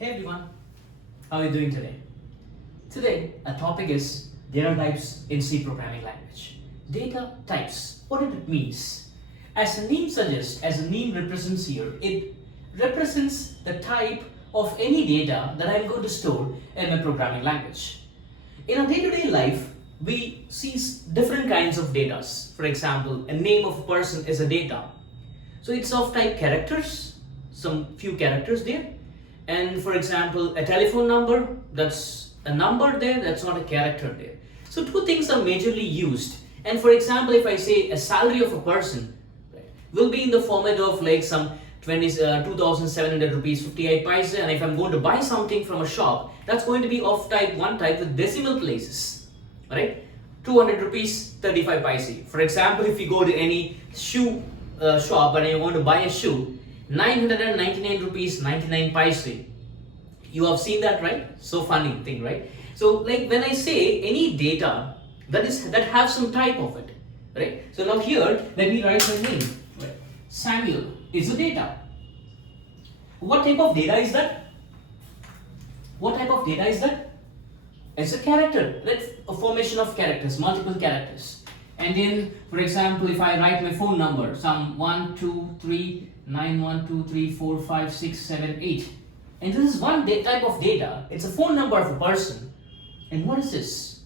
Hey everyone, how are you doing today? Today, our topic is data types in C programming language. Data types, what it means? As the name suggests, as the name represents here, it represents the type of any data that I'm going to store in my programming language. In our day-to-day life, we see different kinds of data. For example, a name of a person is a data. So it's of type characters, some few characters there. And for example, a telephone number, that's a number there, that's not a character there. So two things are majorly used. And for example, if I say a salary of a person, right, will be in the format of like some 2,700 rupees 58 paise, and if I'm going to buy something from a shop, that's going to be of type one type with decimal places, right? 200 rupees 35 paise. For example, if you go to any shoe shop and you want to buy a shoe, 999 rupees 99 paise. You have seen that, right? So funny thing, right? So like when I say any data that have some type of it, right? So now here let me write my name, right? Samuel is a data. What type of data is that? What type of data is that? It's a character. That's a formation of characters, multiple characters. And then, for example, if I write my phone number, some 1, 2, 3, 9, 1, 2, 3, 4, 5, 6, 7, 8. And this is one type of data. It's a phone number of a person. And what is this?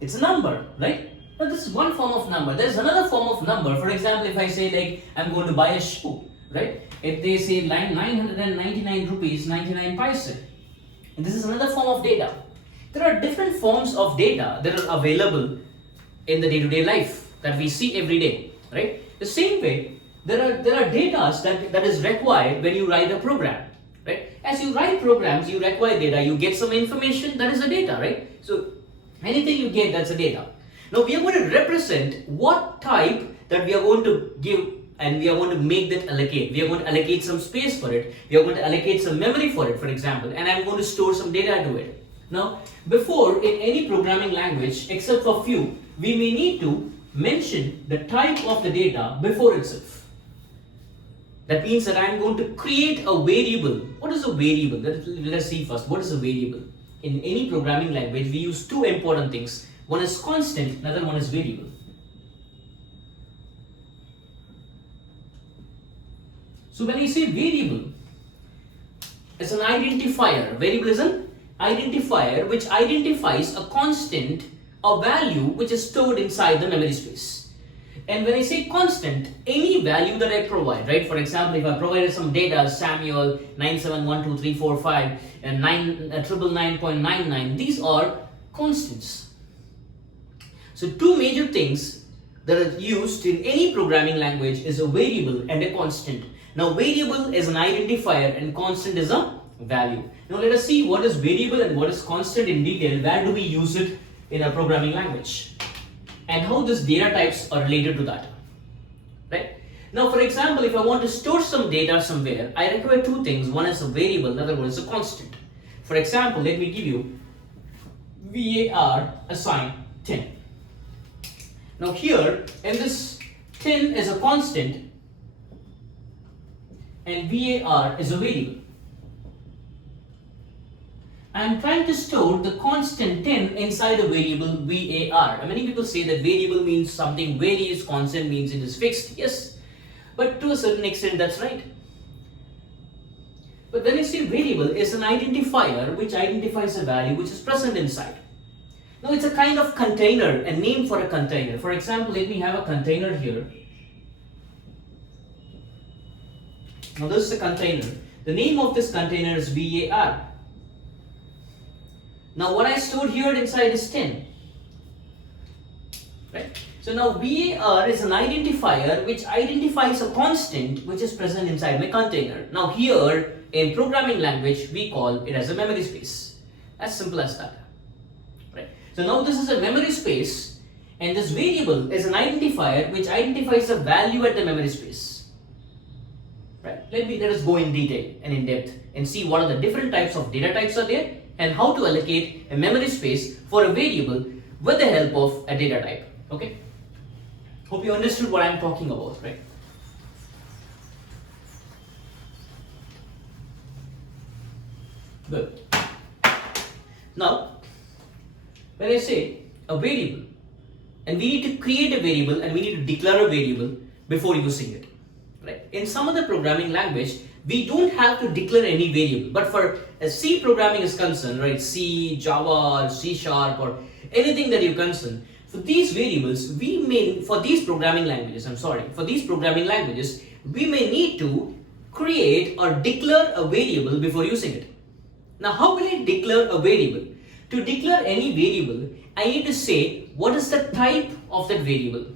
It's a number, right? Now this is one form of number. There's another form of number. For example, if I say like I'm going to buy a shoe, right? If they say 999 rupees 99 paise. And this is another form of data. There are different forms of data that are available in the day-to-day life that we see every day, right? The same way, there are data that is required when you write a program, right? As you write programs, you require data, you get some information, that is a data, right? So anything you get, that's a data. Now we are going to represent what type that we are going to give, and we are going to make that allocate. We are going to allocate some space for it. We are going to allocate some memory for it, for example, and I'm going to store some data to it. Now, before in any programming language, except for few, we may need to mention the type of the data before itself. That means that I am going to create a variable. What is a variable? Let's see first. What is a variable? In any programming language, we use two important things. One is constant, another one is variable. So when I say variable, it's an identifier. Variable is an identifier which identifies a constant, a value which is stored inside the memory space. And when I say constant, any value that I provide, right? For example, if I provided some data, Samuel 971234 and 999.99, these are constants. So two major things that are used in any programming language is a variable and a constant. Now variable is an identifier and constant is a value. Now let us see what is variable and what is constant in detail. Where do we use it in a programming language? And how these data types are related to that, right? Now, for example, if I want to store some data somewhere, I require two things. One is a variable, the other one is a constant. For example, let me give you VAR assign 10. Now here, in this 10 is a constant and VAR is a variable. I am trying to store the constant 10 inside a variable VAR. Many people say that variable means something varies, constant means it is fixed. Yes, but to a certain extent that's right. But when I say variable, it's an identifier which identifies a value which is present inside. Now it's a kind of container, a name for a container. For example, let me have a container here. Now this is a container. The name of this container is VAR. Now what I stored here inside is 10, right? So now VAR is an identifier which identifies a constant which is present inside my container. Now here in programming language we call it as a memory space. As simple as that, right? So now this is a memory space and this variable is an identifier which identifies a value at the memory space, right? Let us go in detail and in depth and see what are the different types of data types are there and how to allocate a memory space for a variable with the help of a data type. Okay? Hope you understood what I'm talking about, right? Good. Now, when I say a variable, and we need to create a variable and we need to declare a variable before using it, right? In some other programming language, we don't have to declare any variable, but for as C programming is concerned, right? C, Java, or C Sharp, or anything that you concern, for these variables, for these programming languages, we may need to create or declare a variable before using it. Now, how will I declare a variable? To declare any variable, I need to say what is the type of that variable.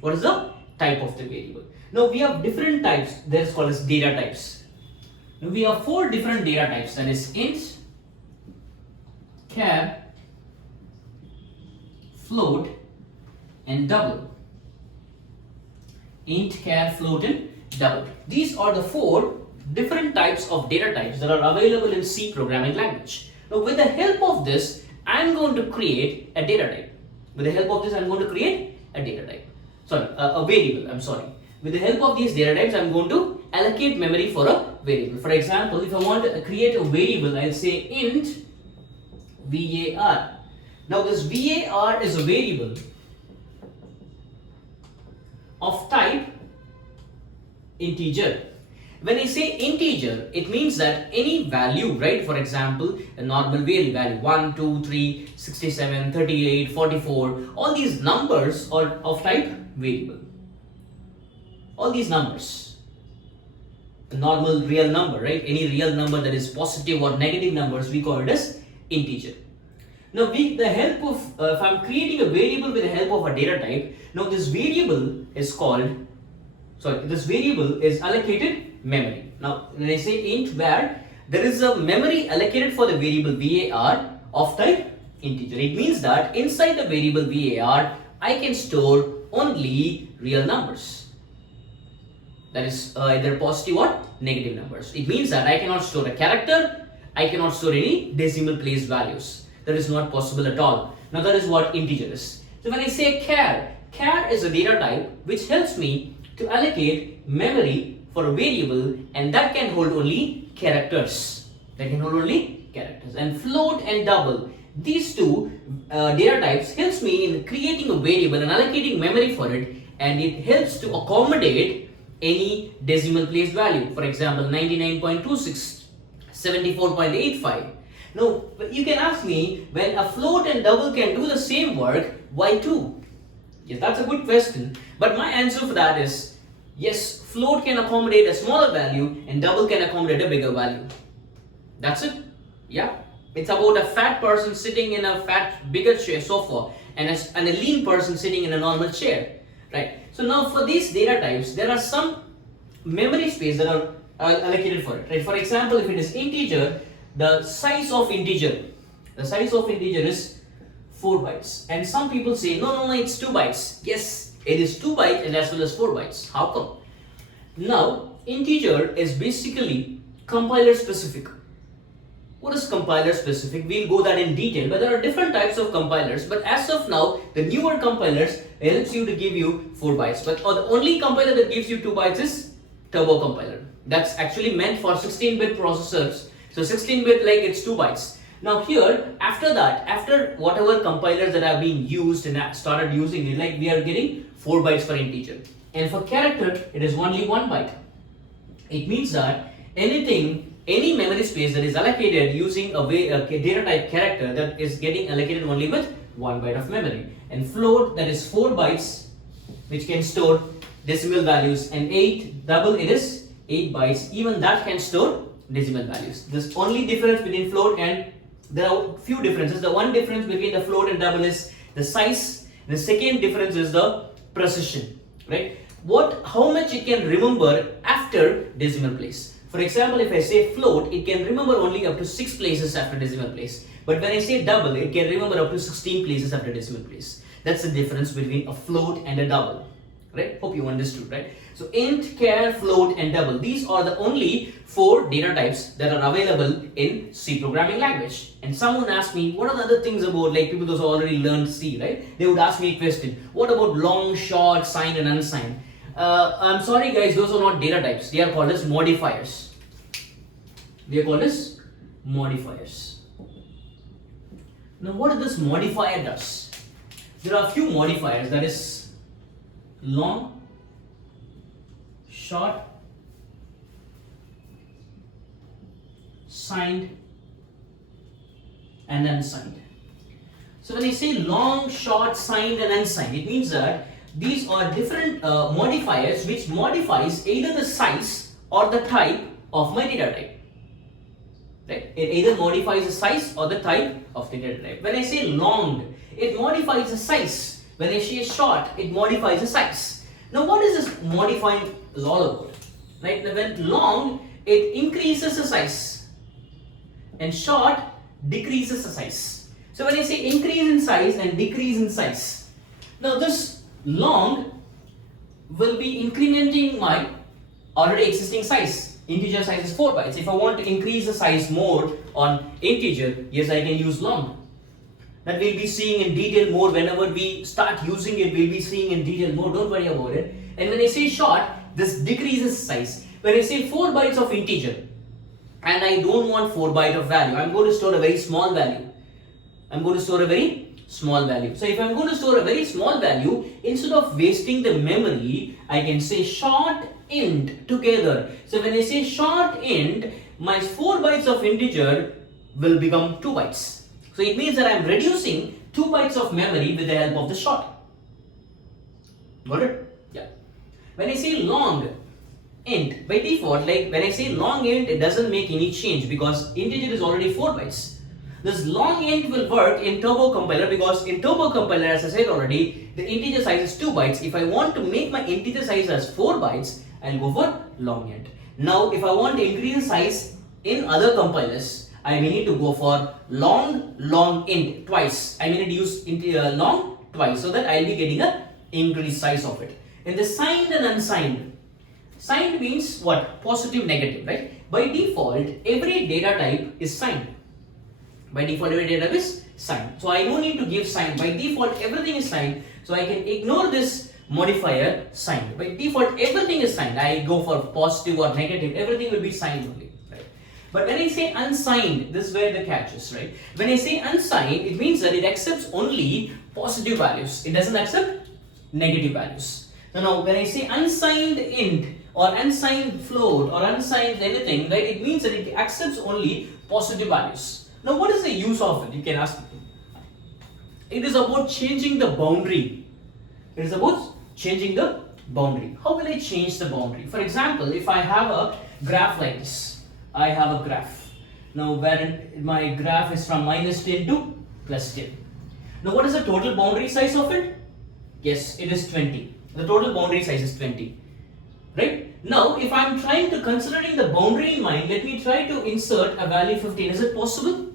What is the type of the variable? Now, we have different types. That is called as data types. Now, we have 4 different data types. That is int, char, float, and double. Int, char, float, and double. These are the 4 different types of data types that are available in C programming language. Now, with the help of this, I am going to create a data type. With the help of this, I am going to create a data type. A variable. With the help of these data types, I am going to allocate memory for a variable. For example, if I want to create a variable, I'll say int var. Now, this var is a variable of type integer. When I say integer, it means that any value, right? For example, a normal value 1, 2, 3, 67, 38, 44, all these numbers are of type variable. All these numbers, a normal real number, right? Any real number that is positive or negative numbers, we call it as integer. Now, if I'm creating a variable with the help of a data type, now this variable is allocated memory. Now, when I say int var, there is a memory allocated for the variable var of type integer. It means that inside the variable var, I can store only real numbers. That is either positive or negative numbers. It means that I cannot store a character, I cannot store any decimal place values. That is not possible at all. Now, that is what integer is. So, when I say char is a data type which helps me to allocate memory for a variable, and that can hold only characters. And float and double, these 2 data types helps me in creating a variable and allocating memory for it, and it helps to accommodate any decimal place value. For example, 99.26, 74.85. Now, you can ask me, when a float and double can do the same work, why 2? Yes, that's a good question. But my answer for that is, yes, float can accommodate a smaller value and double can accommodate a bigger value. That's it. Yeah. It's about a fat person sitting in a bigger chair, sofa, and a lean person sitting in a normal chair. Right. So now for these data types, there are some memory space that are allocated for it. Right. For example, if it is integer, the size of integer is 4 bytes. And some people say, no, it's 2 bytes. Yes, it is 2 bytes and as well as 4 bytes. How come? Now, integer is basically compiler specific. What is compiler specific? We'll go that in detail, but there are different types of compilers. But as of now, the newer compilers helps you to give you 4 bytes. But the only compiler that gives you 2 bytes is Turbo compiler. That's actually meant for 16-bit processors. So 16-bit, like, it's 2 bytes. Now here, after whatever compilers that have been used and started using it, like, we are getting 4 bytes for integer. And for character, it is only 1 byte. It means that any memory space that is allocated using a data type character, that is getting allocated only with 1 byte of memory. And float, that is 4 bytes, which can store decimal values, and double, it is 8 bytes, even that can store decimal values. This only difference between float, and there are few differences. The one difference between the float and double is the size. The second difference is the precision, right? How much it can remember after decimal place. For example, if I say float, it can remember only up to 6 places after decimal place. But when I say double, it can remember up to 16 places after decimal place. That's the difference between a float and a double, right? Hope you understood, right? So int, char, float, and double. These are the only 4 data types that are available in C programming language. And someone asked me, what are the other things about, like, people those who already learned C, right? They would ask me a question. What about long, short, signed, and unsigned? I'm sorry guys, those are not data types. They are called as modifiers. modifiers. Now what this modifier does? There are a few modifiers, that is long, short, signed and unsigned. So when I say long, short, signed and unsigned, it means that these are different modifiers which modifies either the size or the type of my data type. Right? It either modifies the size or the type of the data type. When I say long, it modifies the size. When I say short, it modifies the size. Now what is this modifying is all about? Right? Now when long, it increases the size and short decreases the size. So when I say increase in size and decrease in size, now this long will be incrementing my already existing size. Integer size is 4 bytes. If I want to increase the size more on integer, yes, I can use long. That we'll be seeing in detail more whenever we start using it. We'll be seeing in detail more. Don't worry about it. And when I say short, this decreases size. When I say 4 bytes of integer, and I don't want 4 byte of value, I'm going to store a very small value. I'm going to store a very small value. So if I'm going to store a very small value, instead of wasting the memory, I can say short int together. So when I say short int, my 4 bytes of integer will become 2 bytes. So it means that I'm reducing 2 bytes of memory with the help of the short. Got it? Yeah. When I say long int, by default, like when I say long int, it doesn't make any change because integer is already 4 bytes. This long int will work in Turbo Compiler because in Turbo Compiler, as I said already, the integer size is 2 bytes. If I want to make my integer size as 4 bytes, I'll go for long int. Now, if I want to increase size in other compilers, I may need to go for long int twice. I may need to use long twice so that I'll be getting a increased size of it. In the signed and unsigned, signed means what? Positive, negative, right? By default, every data type is signed. By default, every data type is signed. So I don't need to give signed. By default, everything is signed. So I can ignore this modifier signed. By default, everything is signed. I go for positive or negative. Everything will be signed only. Right? But when I say unsigned, this is where the catch is, right? When I say unsigned, it means that it accepts only positive values. It doesn't accept negative values. So now, when I say unsigned int or unsigned float or unsigned anything, right? It means that it accepts only positive values. Now, what is the use of it? You can ask me. It is about changing the boundary. It is about changing the boundary. How will I change the boundary? For example, if I have a graph like this, I have a graph. Now, where my graph is from -10 to +10. Now, what is the total boundary size of it? Yes, it is 20. The total boundary size is 20. Right? Now, if I'm trying to considering the boundary in mind, let me try to insert a value 15. Is it possible?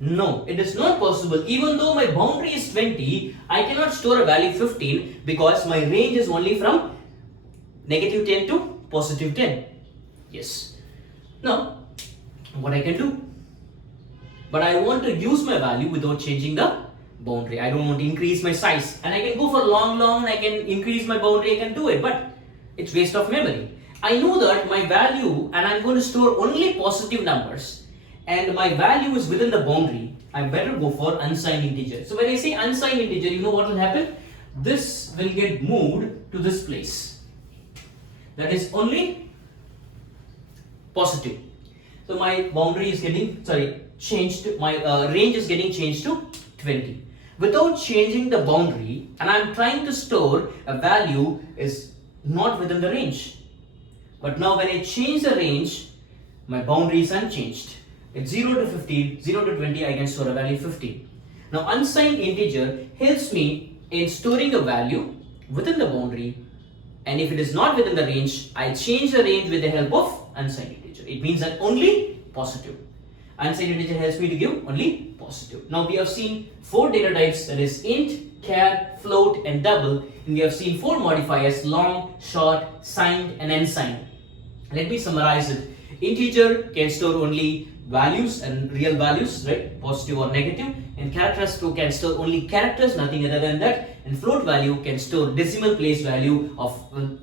No, it is not possible. Even though my boundary is 20, I cannot store a value 15 because my range is only from -10 to +10. Yes. Now, what I can do? But I want to use my value without changing the boundary. I don't want to increase my size. And I can go for long, I can increase my boundary, I can do it. But it's waste of memory. I know that my value, and I'm going to store only positive numbers, and my value is within the boundary, I better go for unsigned integer. So when I say unsigned integer, you know what will happen? This will get moved to this place. That is only positive. So my boundary is getting, changed, my range is getting changed to 20. Without changing the boundary, and I'm trying to store a value is not within the range. But now when I change the range, my boundary is unchanged. It's 0 to 15, 0 to 20, I can store a value 15. Now unsigned integer helps me in storing a value within the boundary, and if it is not within the range, I change the range with the help of unsigned integer. It means that only positive. Unsigned integer helps me to give only positive. Now we have seen 4 data types, that is int, char, float and double, and we have seen 4 modifiers: long, short, signed and unsigned. Let me summarize it. Integer can store only values and real values, right? Positive or negative. And characters too can store only characters, nothing other than that. And float value can store decimal place value of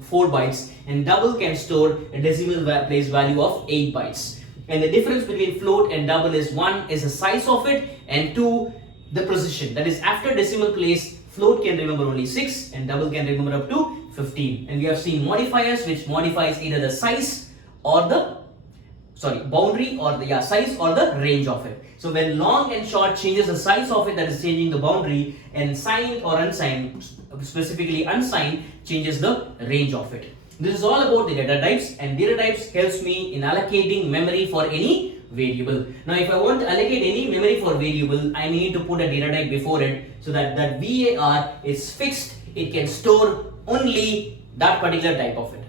4 bytes. And double can store a decimal place value of 8 bytes. And the difference between float and double is, one is the size of it, and two, the precision. That is, after decimal place, float can remember only 6 and double can remember up to 15. And we have seen modifiers which modifies either the size or the boundary, or the size or the range of it. So when long and short changes the size of it, that is changing the boundary, and signed or unsigned, specifically unsigned, changes the range of it. This is all about the data types, and data types helps me in allocating memory for any variable. Now if I want to allocate any memory for variable, I need to put a data type before it, so that VAR is fixed. It can store only that particular type of it.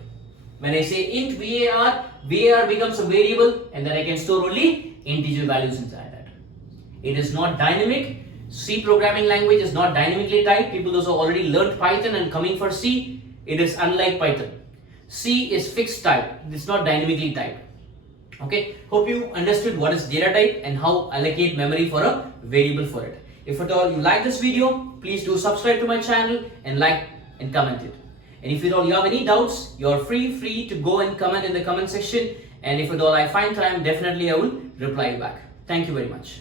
When I say int VAR becomes a variable, and then I can store only integer values inside that. It is not dynamic. C programming language is not dynamically typed. People those who already learned Python and coming for C, it is unlike Python. C is fixed type. It's not dynamically typed. Okay, hope you understood what is data type and how allocate memory for a variable for it. If at all you like this video, please do subscribe to my channel and like and comment it. And if at all you have any doubts, you are free to go and comment in the comment section. And if at all I find time, definitely I will reply back. Thank you very much.